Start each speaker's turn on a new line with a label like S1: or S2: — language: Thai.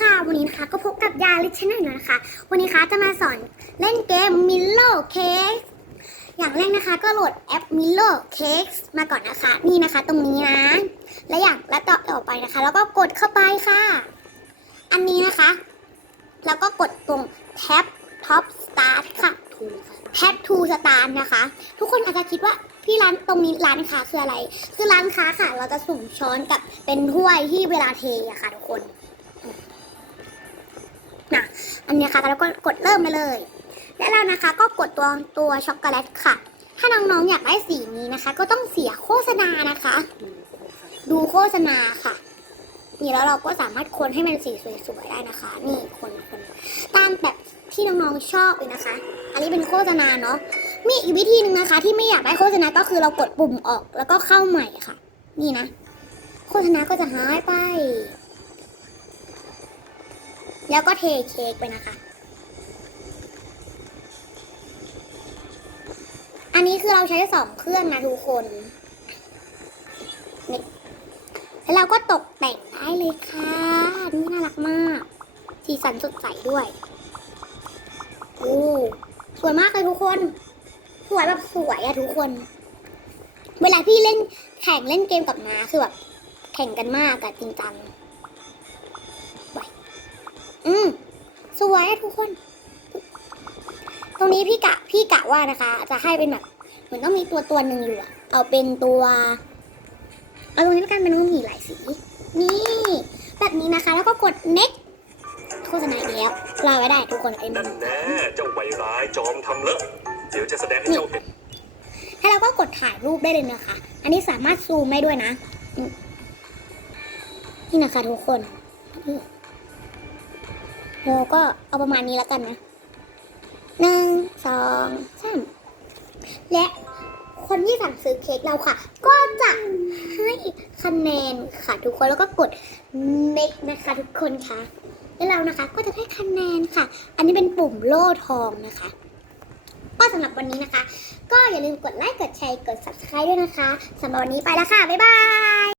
S1: ค่ะ วันนี้นะคะก็พบกับยาลิชแนลนะคะ วันนี้คะจะมาสอนเล่นเกม Milo Cakes อย่างแรกนะคะก็โหลดแอป Milo Cakes มาก่อนนะคะ นี่นะคะตรงนี้นะ และอย่างและต่อต่อไปนะคะ แล้วก็กดเข้าไปค่ะ อันนี้นะคะ แล้วก็กดตรงแท็บ Top Start ค่ะแท็บ To Start นะคะ ทุกคนอาจจะคิดว่าพี่ร้านตรงนี้ร้านค้าคืออะไร คือร้านค้าค่ะ เราจะสุ่มช้อนกับเป็นถ้วยที่เวลาเทอะค่ะทุกคน นะอันนี้ค่ะแล้วก็กดเริ่มไปเลย และเรานะคะก็กดตัวตัวช็อกโกแลตค่ะ ถ้าน้องๆอยากได้สีนี้นะคะ ก็ต้องเสียโฆษณานะคะ ดูโฆษณาค่ะนี่แล้วเราก็สามารถคนให้มันสีสวยๆได้นะคะ นี่คนคนตามแบบที่น้องๆชอบเลยนะคะ อันนี้เป็นโฆษณาเนาะมีอีกวิธีหนึ่งนะคะ ที่ไม่อยากได้โฆษณาก็คือเรากดปุ่มออกแล้วก็เข้าใหม่ค่ะ นี่นะ โฆษณาก็จะหายไป แล้วก็เทเค้กไปนะคะ อันนี้คือเราใช้สองเครื่องนะทุกคนนี่แล้วเราก็ตกแต่งได้เลยค่ะ นี่น่ารักมาก สีสันสดใสด้วย โอ้สวยมากเลยทุกคน สวยแบบสวยอะทุกคน เวลาพี่เล่นแข่งเล่นเกมกับน้าคือแบบแข่งกันมากอะจริงจัง อืมสวยอะทุกคน ตรงนี้พี่กะพี่กะว่านะคะ จะให้เป็นแบบเหมือนต้องมีตัวตัวหนึ่งอยู่อะเอาเป็นตัวเอาตรงนี้แล้วกันเป็นว่ามีหลายสี นี่ แบบนี้นะคะ แล้วก็กด next โฆษณาอีกแล้วรอไว้ได้ทุกคนไอ้มั
S2: นั่
S1: น
S2: นแน่เจ้าไวร้ายจอมทำเลอะเดี๋ยวจะแสดงให้เจ้าเห็น
S1: ถ้าเราก็กดถ่ายรูปได้เลยนะคะ อันนี้สามารถซูมได้ด้วยนะอืมนี่นะคะทุกคนนี่ เราก็เอาประมาณนี้แล้วกันนะหนึ่งสองสามและคนที่สั่งซื้อเค้กเราค่ะ ก็จะให้คะแนนค่ะทุกคนแล้วก็กด make นะคะทุกคนค่ะ แล้วเรานะคะก็จะได้คะแนนค่ะ อันนี้เป็นปุ่มโล่ทองนะคะ ก็สำหรับวันนี้นะคะ ก็อย่าลืมกดไลค์กดแชร์กด subscribe ด้วยนะคะสำหรับวันนี้ไปแล้วค่ะ บ๊ายบาย